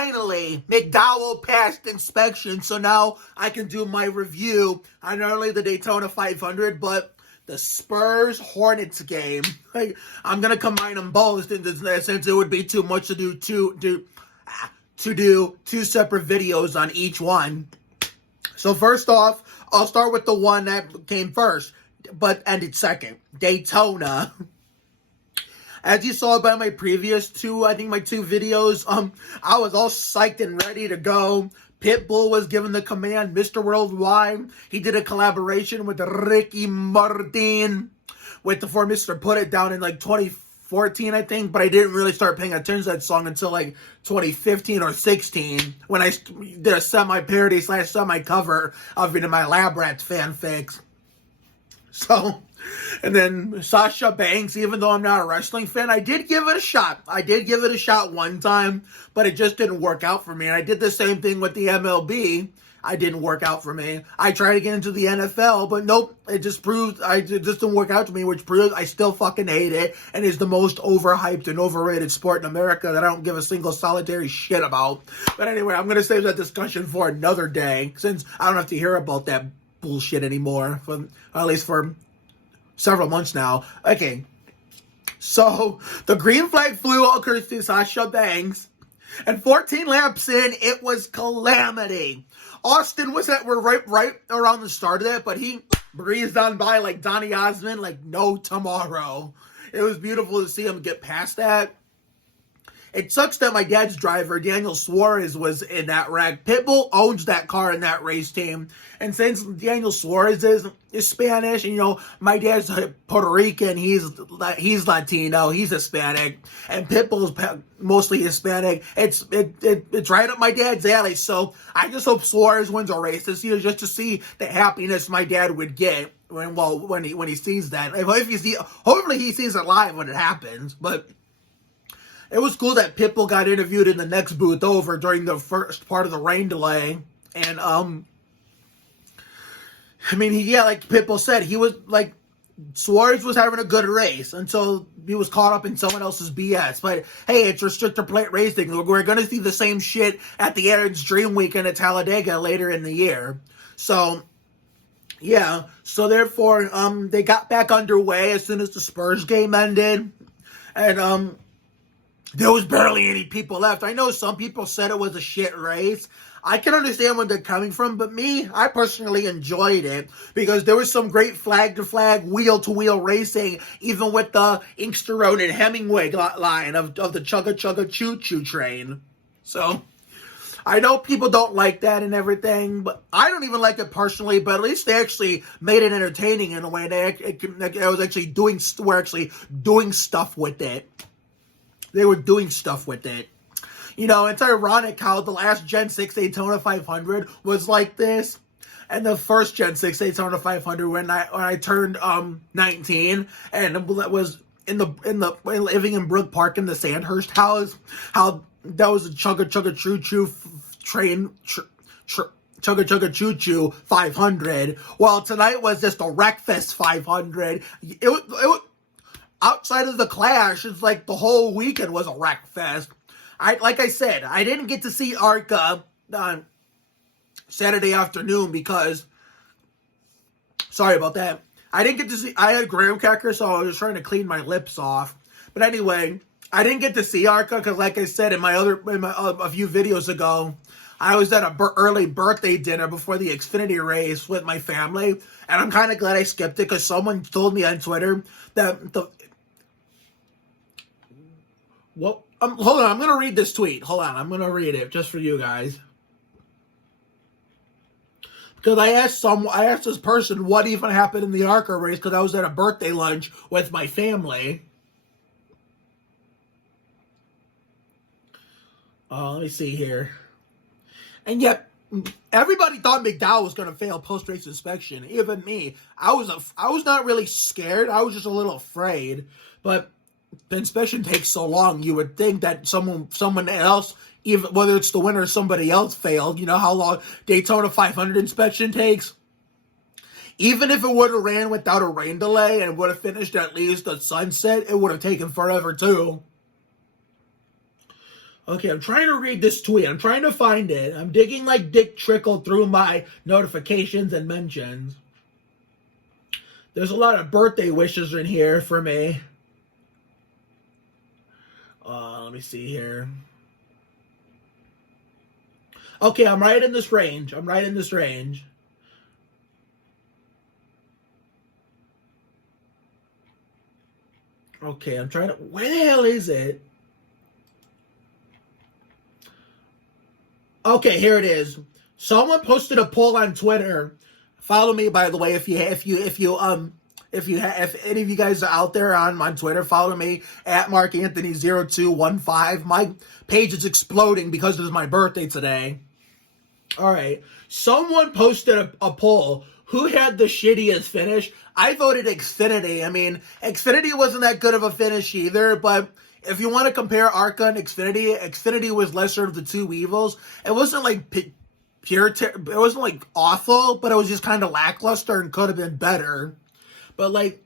finally, McDowell passed inspection, so now I can do my review on not only the Daytona 500, but the Spurs Hornets game. Like, I'm gonna combine them both since it would be too much to do two separate videos on each one. So first off, I'll start with the one that came first, but ended second, Daytona. As you saw by my previous two videos, I was all psyched and ready to go. Pitbull was given the command, Mr. Worldwide. He did a collaboration with Ricky Martin for Mr. Put It Down in like 2014, I think, but I didn't really start paying attention to that song until like 2015 or 16 when I did a semi-parody / semi-cover of it in my Lab Rats fanfics. So, and then Sasha Banks, even though I'm not a wrestling fan, I did give it a shot. I did give it a shot one time, but it just didn't work out for me. And I did the same thing with the MLB. It didn't work out for me. I tried to get into the NFL, but nope, it just didn't work out to me, which proves I still fucking hate it and is the most overhyped and overrated sport in America that I don't give a single solitary shit about. But anyway, I'm going to save that discussion for another day, since I don't have to hear about that bullshit anymore, at least for several months now. Okay, so the green flag flew all courtesy to Sasha Banks, and 14 laps in, it was calamity. Austin were right around the start of that, but he breezed on by like Donny Osmond like no tomorrow. It was beautiful to see him get past that. It sucks that my dad's driver, Daniel Suarez, was in that wreck. Pitbull owns that car in that race team. And since Daniel Suarez is Spanish, and, you know, my dad's Puerto Rican, he's Latino, he's Hispanic, and Pitbull's mostly Hispanic, it's right up my dad's alley. So I just hope Suarez wins a race this year just to see the happiness my dad would get when he sees that. Hopefully he sees it live when it happens, but it was cool that Pitbull got interviewed in the next booth over during the first part of the rain delay. And, I mean, like Pitbull said, he was, like, Suarez was having a good race until he was caught up in someone else's BS. But, hey, it's restrictor plate racing. We're going to see the same shit at the Aaron's Dream Weekend at Talladega later in the year. So, yeah. So, therefore, they got back underway as soon as the Spurs game ended. And, there was barely any people left. I know some people said it was a shit race. I can understand where they're coming from, but I personally enjoyed it because there was some great flag-to-flag, wheel-to-wheel racing, even with the Inkster Road and Hemingway line of the chugga-chugga-choo-choo train. So, I know people don't like that and everything, but I don't even like it personally, but at least they actually made it entertaining in a way. We're actually doing stuff with it. They were doing stuff with it. You know, it's ironic how the last Gen 6 Daytona 500 was like this. And the first Gen 6 Daytona 500 when I turned 19 and was living in Brook Park in the Sandhurst house, how that was a chugga-chugga-choo-choo train chugga-chugga-choo-choo 500. Well, tonight was just a Wreckfest 500. It was outside of the Clash, it's like the whole weekend was a wreck fest. Like I said, I didn't get to see ARCA on Saturday afternoon because, sorry about that. I didn't get to see, I had graham crackers, so I was trying to clean my lips off. But anyway, I didn't get to see ARCA because, like I said in a few videos ago, I was at an early birthday dinner before the Xfinity race with my family, and I'm kind of glad I skipped it because someone told me on Twitter that hold on, I'm going to read this tweet. Hold on, I'm going to read it just for you guys. Because I asked this person what even happened in the ARCA race because I was at a birthday lunch with my family. Let me see here. And yet, everybody thought McDowell was going to fail post-race inspection, even me. I was not really scared. I was just a little afraid. But the inspection takes so long, you would think that someone else, even whether it's the winner or somebody else, failed. You know how long Daytona 500 inspection takes? Even if it would have ran without a rain delay and would have finished at least at sunset, it would have taken forever too. Okay, I'm trying to read this tweet. I'm trying to find it. I'm digging like Dick Trickle through my notifications and mentions. There's a lot of birthday wishes in here for me. Let me see here. Okay, I'm right in this range. Okay, I'm trying to... Where the hell is it? Okay, here it is. Someone posted a poll on Twitter. Follow me, by the way, if any of you guys are out there on Twitter, follow me at MarkAnthony0215. My page is exploding because it is my birthday today. All right. Someone posted a poll. Who had the shittiest finish? I voted Xfinity. I mean, Xfinity wasn't that good of a finish either, but if you want to compare ARCA and Xfinity, Xfinity was lesser of the two evils. It wasn't like it wasn't like awful, but it was just kind of lackluster and could have been better. But like,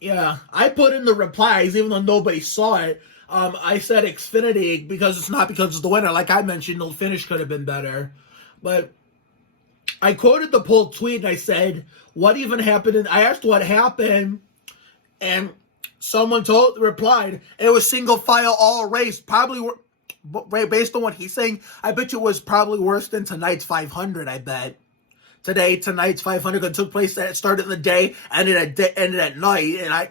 yeah, I put in the replies even though nobody saw it. I said Xfinity because it's the winner. Like I mentioned, the finish could have been better. But I quoted the poll tweet and I said, what even happened? I asked what happened, and someone replied, it was single file all race. Probably based on what he's saying, I bet you it was probably worse than tonight's 500, I bet. Tonight's 500 took place that started in the day, ended at night, and I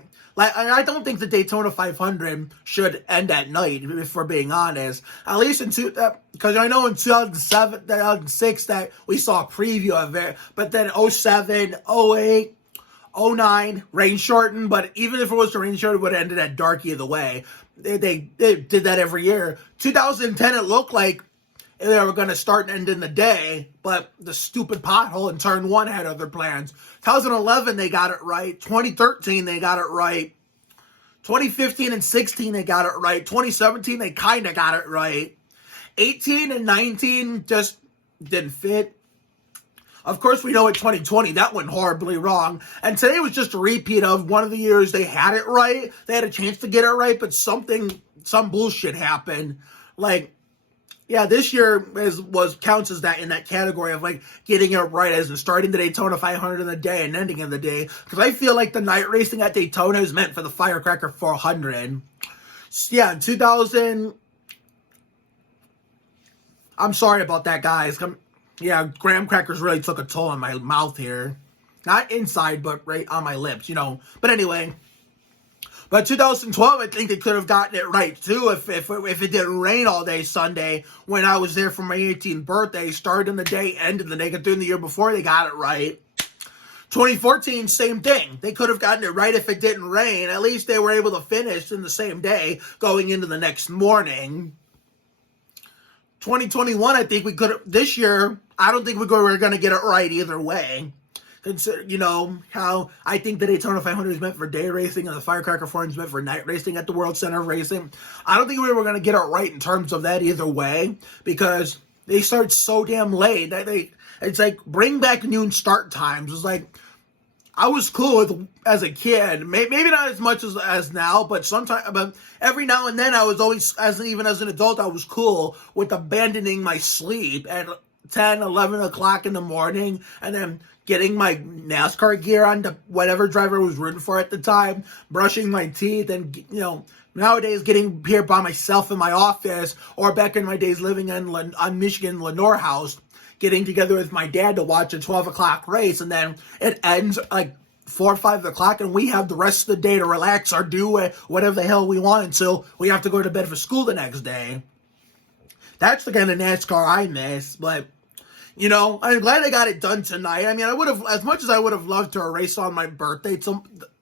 don't think the Daytona 500 should end at night, if we're being honest. At least because I know in 2007, 2006 that we saw a preview of it, but then 07, 08, 09, rain shortened, but even if it was to rain shortened, it would have ended at dark either way. They did that every year. 2010, it looked like they were going to start and end in the day, but the stupid pothole in turn one had other plans. 2011, they got it right. 2013, they got it right. 2015 and 16, they got it right. 2017, they kind of got it right. 18 and 19 just didn't fit. Of course, we know in 2020, that went horribly wrong. And today was just a repeat of one of the years they had it right. They had a chance to get it right, but some bullshit happened. Like, yeah, this year counts as that in that category of like getting it right as in starting the Daytona 500 in the day and ending in the day. Because I feel like the night racing at Daytona is meant for the Firecracker 400. Yeah, in 2000... I'm sorry about that, guys. Yeah, graham crackers really took a toll on my mouth here. Not inside, but right on my lips, you know. But anyway. But 2012, I think they could have gotten it right, too, if it didn't rain all day Sunday when I was there for my 18th birthday. Started in the day, ended the day. During the year before, they got it right. 2014, same thing. They could have gotten it right if it didn't rain. At least they were able to finish in the same day going into the next morning. 2021, I think we could have... This year, I don't think we're going to get it right either way. Consider, you know, how I think the Daytona 500 is meant for day racing and the Firecracker 400 is meant for night racing at the World Center of Racing. I don't think we were going to get it right in terms of that either way because they start so damn late. It's like, bring back noon start times. It's like, I was cool with as a kid, maybe not as much as now, but every now and then I was always, even as an adult, I was cool with abandoning my sleep at 10, 11 o'clock in the morning and then getting my NASCAR gear on to whatever driver I was rooting for at the time, brushing my teeth, and, you know, nowadays getting here by myself in my office, or back in my days living on Michigan, Lenore House, getting together with my dad to watch a 12 o'clock race, and then it ends like 4 or 5 o'clock, and we have the rest of the day to relax or do whatever the hell we want until we have to go to bed for school the next day. That's the kind of NASCAR I miss, but... You know, I'm glad I got it done tonight. I mean, I would have, as much as I would have loved to race on my birthday,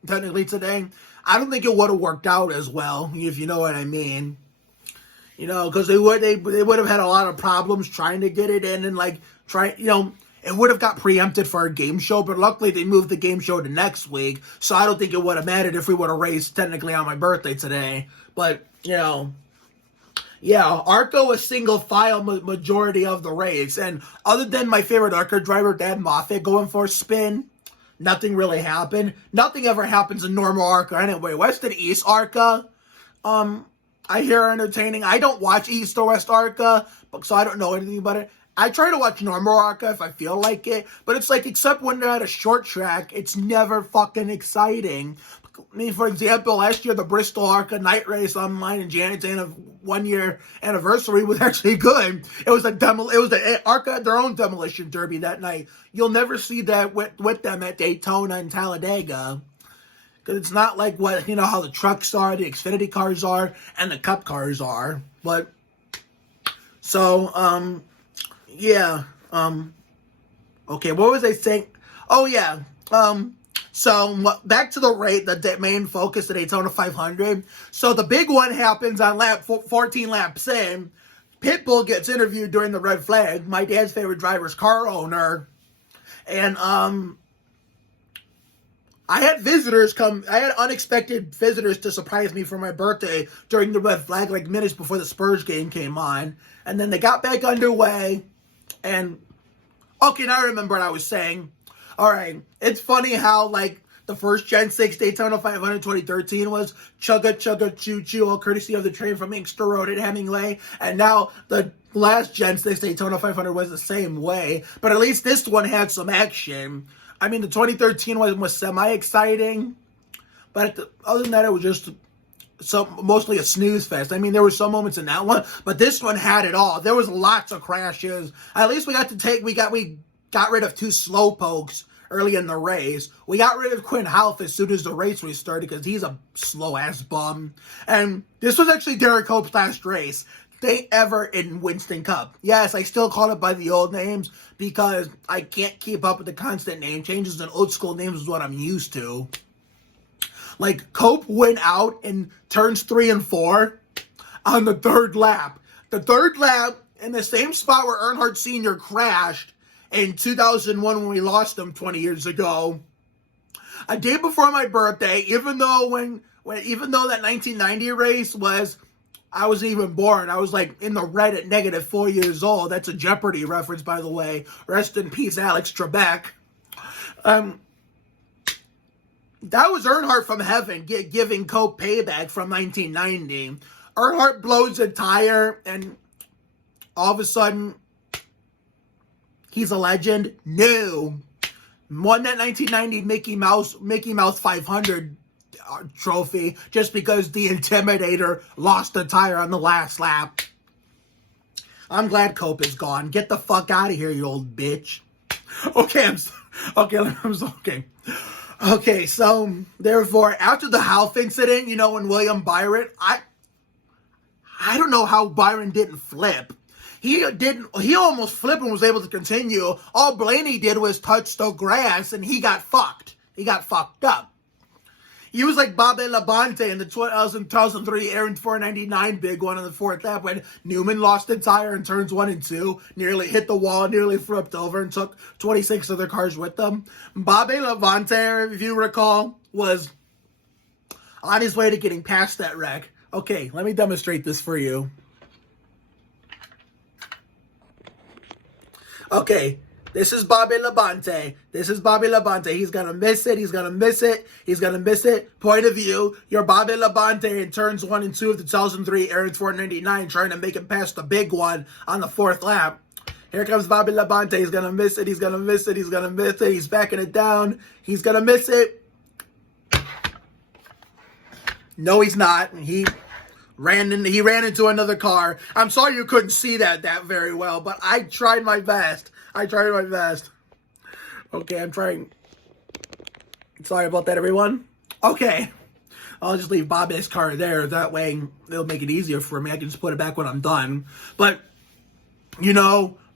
technically today, I don't think it would have worked out as well, if you know what I mean. You know, because they would have had a lot of problems trying to get it in and it would have got preempted for a game show, but luckily they moved the game show to next week, so I don't think it would have mattered if we would have raced technically on my birthday today. But, you know... Yeah, ARCA was single file majority of the race. And other than my favorite ARCA driver, Dan Moffitt, going for a spin, nothing really happened. Nothing ever happens in normal ARCA anyway. West and East ARCA, I hear are entertaining. I don't watch East or West Arca, so I don't know anything about it. I try to watch normal Arca if I feel like it, but it's like, except when they're at a short track, it's never fucking exciting. I mean, for example, last year, the Bristol Arca night race online in January, of 1 year anniversary, was actually good. It was the Arca, their own demolition derby that night. You'll never see that with them at Daytona and Talladega. Because it's not like what, how the trucks are, the Xfinity cars are, and the Cup cars are. But, so, yeah, okay, what was I saying? Oh, yeah, so back to the main focus, the Daytona 500. So the big one happens on 14 laps in. Pitbull gets interviewed during the red flag, my dad's favorite driver's car owner, and, I had unexpected visitors to surprise me for my birthday during the red flag, like minutes before the Spurs game came on. And then they got back underway. And, okay, now I remember what I was saying. All right, it's funny how, like, the first Gen 6 Daytona 500 2013 was chugga chugga choo choo, all courtesy of the train from Inkster Road at Hemingway. And now the last Gen 6 Daytona 500 was the same way. But at least this one had some action. I mean, the 2013 one was semi-exciting, but other than that, it was just mostly a snooze fest. I mean, there were some moments in that one, but this one had it all. There was lots of crashes. At least we got rid of 2 slow pokes early in the race. We got rid of Quinn Half as soon as the race restarted because he's a slow-ass bum. And this was actually Derek Hope's last race ever in Winston Cup. Yes, I still call it by the old names because I can't keep up with the constant name changes, and old school names is what I'm used to. Like, Cope went out in turns 3 and 4 on the 3rd lap. The 3rd lap, in the same spot where Earnhardt Sr. crashed in 2001 when we lost him 20 years ago. A day before my birthday, even though that 1990 race was, I wasn't even born. I was like in the red at -4 years old. That's a Jeopardy reference, by the way. Rest in peace, Alex Trebek. That was Earnhardt from heaven giving Cope payback from 1990. Earnhardt blows a tire, and all of a sudden, he's a legend. No. Won that 1990 Mickey Mouse 500 trophy just because the Intimidator lost a tire on the last lap. I'm glad Cope is gone. Get the fuck out of here, you old bitch. Okay, Okay, so therefore, after the Half incident, when William Byron, I don't know how Byron didn't flip. He almost flipped and was able to continue. All Blaney did was touch the grass, and he got fucked. He got fucked up. He was like Babe Labonte in the 2003 Aaron 499 big one on the 4th lap when Newman lost a tire in turns 1 and 2, nearly hit the wall, nearly flipped over, and took 26 other cars with them. Babe Labonte, if you recall, was on his way to getting past that wreck. Okay, let me demonstrate this for you. Okay. This is Bobby Labonte. He's going to miss it. He's going to miss it. Point of view, you're Bobby Labonte in turns 1 and 2 of the 2003 Aaron 499 trying to make it past the big one on the 4th lap. Here comes Bobby Labonte. He's going to miss it. He's backing it down. He's going to miss it. No, he's not. He ran into another car. I'm sorry you couldn't see that very well, but I tried my best. Okay, I'm trying. Sorry about that, everyone. Okay. I'll just leave Bobby's car there. That way, it'll make it easier for me. I can just put it back when I'm done. But,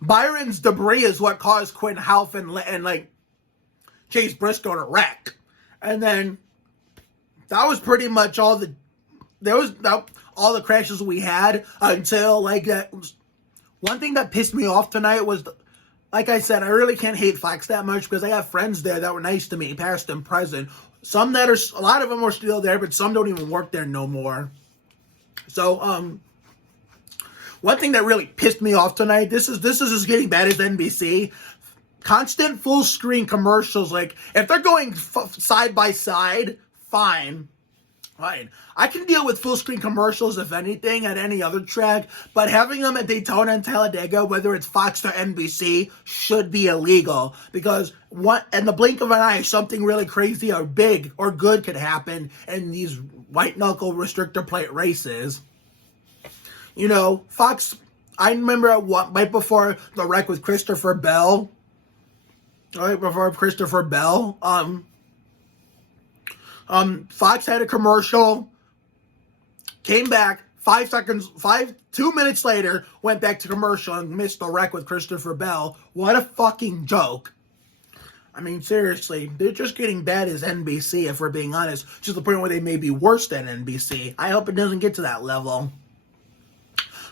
Byron's debris is what caused Quinn Half and Chase Briscoe to wreck. And then, that was pretty much all the crashes we had until, that. One thing that pissed me off tonight was, like I said, I really can't hate Fox that much because I have friends there that were nice to me, past and present. A lot of them are still there, but some don't even work there no more. So, one thing that really pissed me off tonight, this is as getting bad as NBC. Constant full screen commercials. Like, if they're going side by side, fine. Fine. I can deal with full screen commercials, if anything, at any other track, but having them at Daytona and Talladega, whether it's Fox or NBC, should be illegal. Because in the blink of an eye, something really crazy or big or good could happen in these white knuckle restrictor plate races. You know, Fox, I remember right before the wreck with Christopher Bell, Fox had a commercial, came back, 2 minutes later, went back to commercial and missed the wreck with Christopher Bell. What a fucking joke. I mean, seriously, they're just getting bad as NBC, if we're being honest, to the point where they may be worse than NBC. I hope it doesn't get to that level.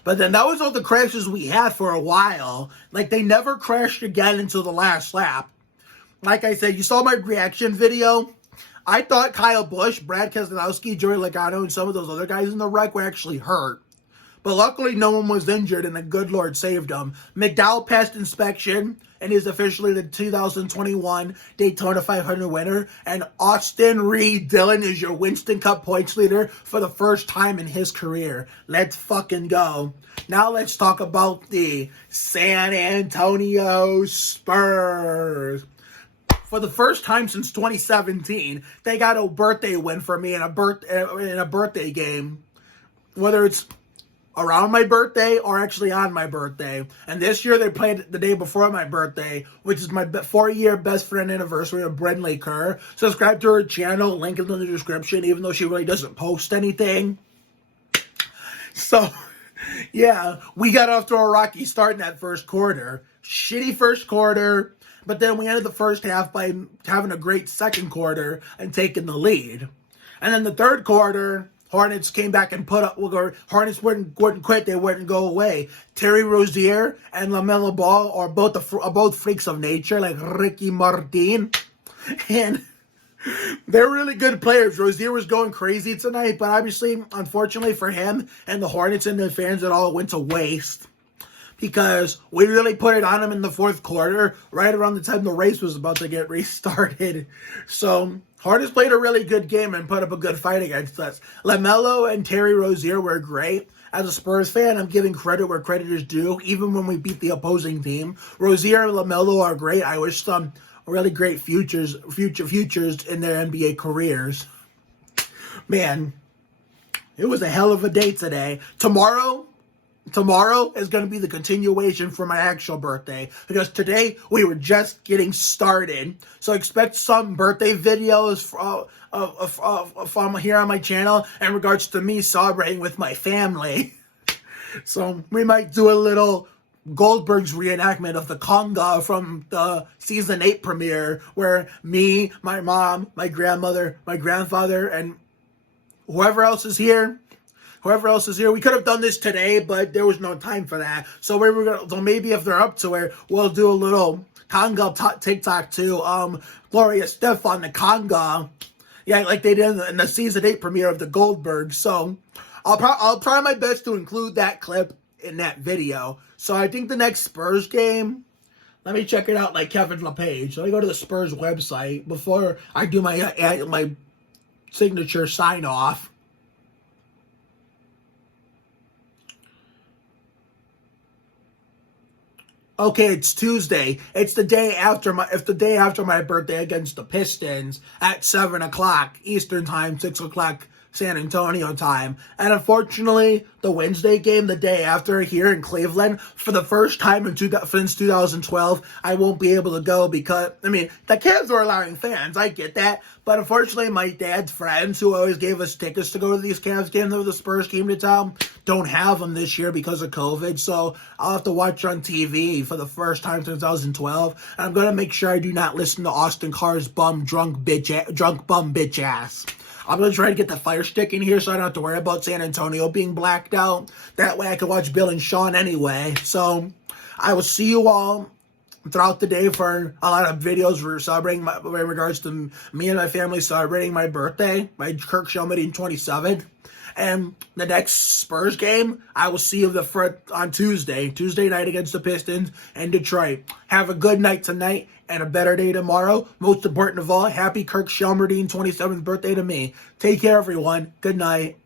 But then that was all the crashes we had for a while. Like, they never crashed again until the last lap. Like I said, you saw my reaction video. I thought Kyle Busch, Brad Keselowski, Joey Logano, and some of those other guys in the wreck were actually hurt. But luckily, no one was injured, and the good Lord saved them. McDowell passed inspection, and is officially the 2021 Daytona 500 winner. And Austin Reed Dillon is your Winston Cup points leader for the first time in his career. Let's fucking go. Now let's talk about the San Antonio Spurs. For the first time since 2017, they got a birthday win for me in a birthday game. Whether it's around my birthday or actually on my birthday. And this year they played the day before my birthday, which is my 4-year best friend anniversary of Brenley Kerr. Subscribe to her channel, link in the description, even though she really doesn't post anything. So, yeah, we got off to a rocky start in that first quarter. Shitty first quarter. But then we ended the first half by having a great second quarter and taking the lead. And then the third quarter, Hornets came back and Hornets wouldn't quit. They wouldn't go away. Terry Rozier and LaMelo Ball are both freaks of nature, like Ricky Martin. And they're really good players. Rozier was going crazy tonight, but obviously, unfortunately for him and the Hornets and the fans, it all went to waste. Because we really put it on him in the fourth quarter, right around the time the race was about to get restarted. So, Hornets played a really good game and put up a good fight against us. LaMelo and Terry Rozier were great. As a Spurs fan, I'm giving credit where credit is due, even when we beat the opposing team. Rozier and LaMelo are great. I wish them really great futures in their NBA careers. Man, it was a hell of a day today. Tomorrow is going to be the continuation for my actual birthday, because today we were just getting started. So expect some birthday videos from here on my channel in regards to me celebrating with my family. So we might do a little Goldberg's reenactment of the conga from the season 8 premiere, where me, my mom, my grandmother, my grandfather, and whoever else is here. We could have done this today, but there was no time for that. So so maybe if they're up to it, we'll do a little conga TikTok too. Gloria Stefan, the conga, yeah, like they did in the season 8 premiere of the Goldberg. So I'll try my best to include that clip in that video. So I think the next Spurs game, let me check it out like Kevin LePage. Let me go to the Spurs website before I do my signature sign off. Okay, it's Tuesday. It's the day after my birthday against the Pistons at 7 o'clock Eastern time, 6 o'clock San Antonio time. And unfortunately, the Wednesday game, the day after here in Cleveland, for the first time since 2012, I won't be able to go because, I mean, the Cavs are allowing fans. I get that. But unfortunately, my dad's friends who always gave us tickets to go to these Cavs games when the Spurs came to town don't have them this year because of COVID. So I'll have to watch on TV for the first time since 2012. And I'm going to make sure I do not listen to Austin Carr's drunk bum bitch ass. I'm going to try to get the Fire Stick in here so I don't have to worry about San Antonio being blacked out. That way I can watch Bill and Sean anyway. So I will see you all throughout the day for a lot of videos for celebrating in regards to me and my family celebrating my birthday, my Kirk Shelmerdine 27th. And the next Spurs game, I will see you on Tuesday night against the Pistons in Detroit. Have a good night tonight. and a better day tomorrow. Most important of all, happy Kirk Shelmerdine 27th birthday to me. Take care, everyone. Good night.